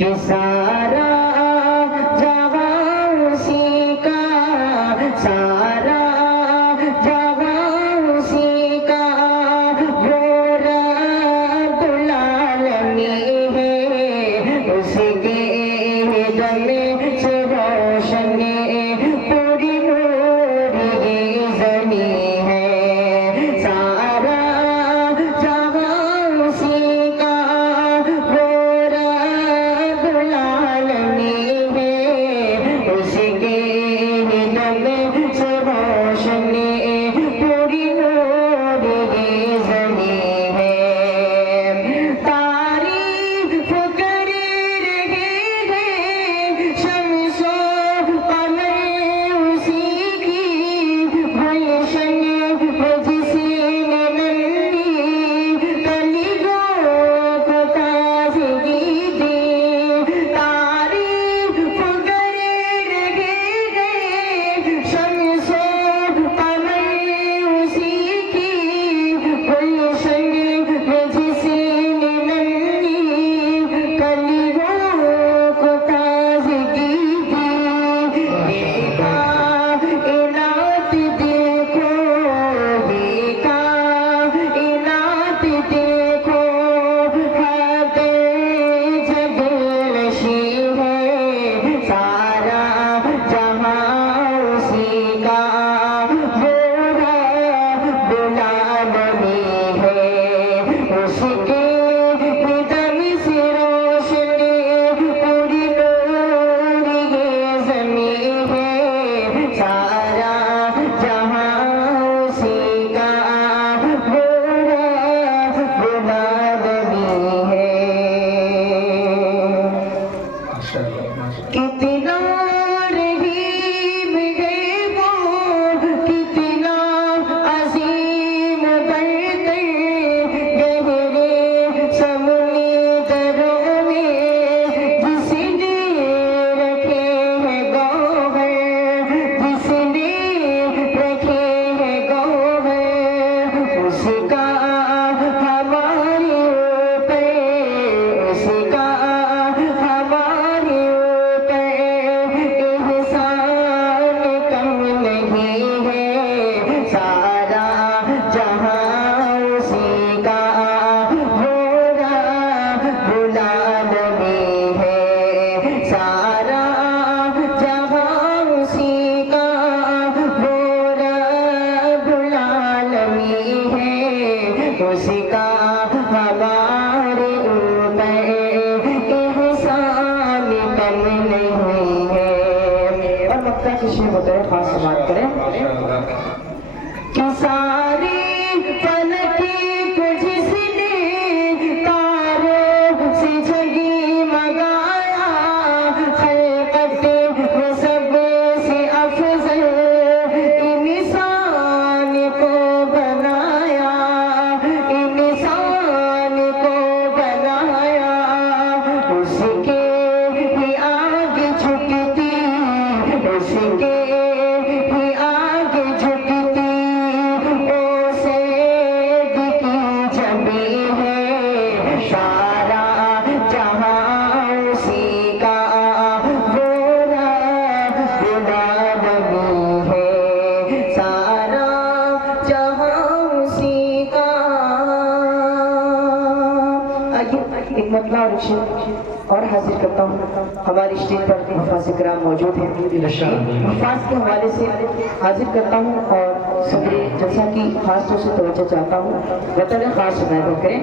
کہ سارا جہاں اسی کا، سارا جہاں اسی کا، وہ رب العالمین ہے، اس کے دم سے روشن پوری نور یہ زمین ہے، سارا جہاں اسی کا، وہ رب العالمین ہے، اس کے دم سے روشن پوری نور یہ زمین ہے، تعریف کر رہے ہیں شمس و قمر اسی کی، گلشن ہے جس نے ننھی کلیوں کو تازگی دی، تعریف کر رہے ہیں شمس و قمر اسی کی، گلشن ہے جس نے ننھی کلیوں کو تازگی دی، بے کائنات دیکھو، بے کائنات دیکھو، حد جگلشی ہے، سارا جہاں اسی کا، وہ رب العالمین ہے، اس کے دم سے روشن پوری نور یہ زمین ہے، سارا جہاں اسی کا، وہ رب العالمین ہے، کتنا رحیم ہے وہ، کتنا عظیم برتر، گہرے سمندروں میں جس نے رکھے ہیں گوہر، جس نے رکھے ہیں گوہر، اس کا ہمارے اوپر، اس کا ہمارے اوپر احسان کم نہیں ہے، سارا جہاں اسی کا، وہ رب العالمین ہے، سارا جہاں اسی کا، وہ رب العالمین ہے، اس کا ہمارے اوپر احسان کم نہیں ہے، اور مقطع کی شیخ ہوتا ہے خاص سماعت کریں کہ ساری فلکی کو جس نے تاروں سے جگی مگایا، خلقت میں سب سے افضل انسان کو بنایا، انسان کو بنایا، اس کے ہی آگے جھکتی، اس کے ہی آگے جھکتی او سید کی جبی ہے، سارا جہاں اسی کا، وہ رب العالمین ہے، سارا جہاں اسی کا۔ آئیے ایک مطلع اور شعر اور حاضر کرتا ہوں، ہماری اسٹیج پر حفاظ کرام موجود ہیں، حفاظ کے حوالے سے حاضر کرتا ہوں اور صدر جلسہ کی خاص طور سے توجہ چاہتا ہوں، وطن خاص عنایت کریں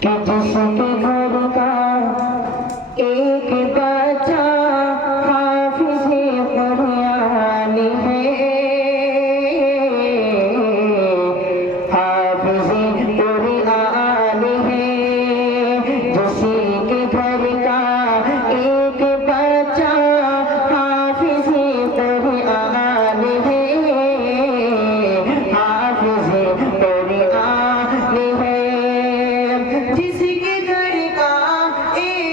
کہ جس کے گھر کا ایک بچہ حافظ قرآن ہے، حافظ قرآن ہے، جس کے گھر کا ایک بچہ حافظ قرآن ہے، حافظ قرآن ہے، جس کے گھر کا ایک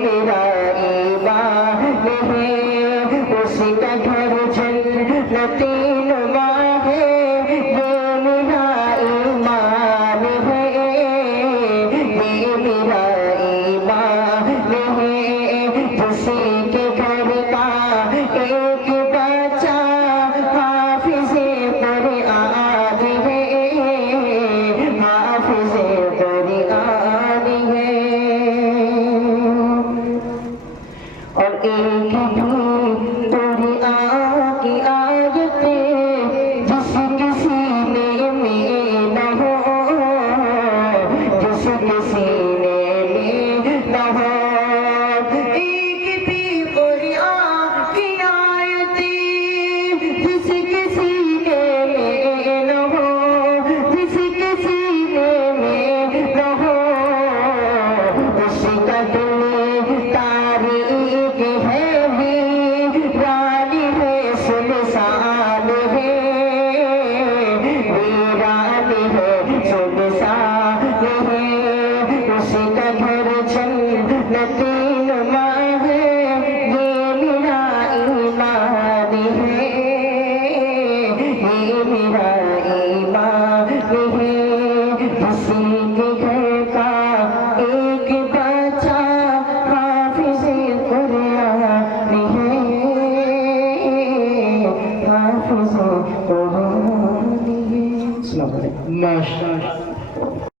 میرا ایمان ہے، اسی کا گھر جنتی نما ہے، یہ میرا ایمان ہے، یہ میرا ایمان ہے، اسی کے گھر کا ایک بچہ حافظ قرآن ہے، حافظ قرآن ہے، اور ایک بھی قرآن کی آیتیں جس کے سینے میں نہ ہو، جس کے سینے میں نہ ہو، ایک بھی قرآن کی آیتیں جس کے سینے میں نہ ہو، جس کے سینے میں نہ ہو، اس کا دل تاریخ ہے، ویران ہے، سنسان ہے، ویران ہے، سنسان ہے، اس کا گھر جنتی نما ہے، یہ میرا ایمان ہے، یہ میرا ایمان ہے، اسی کے گھر کا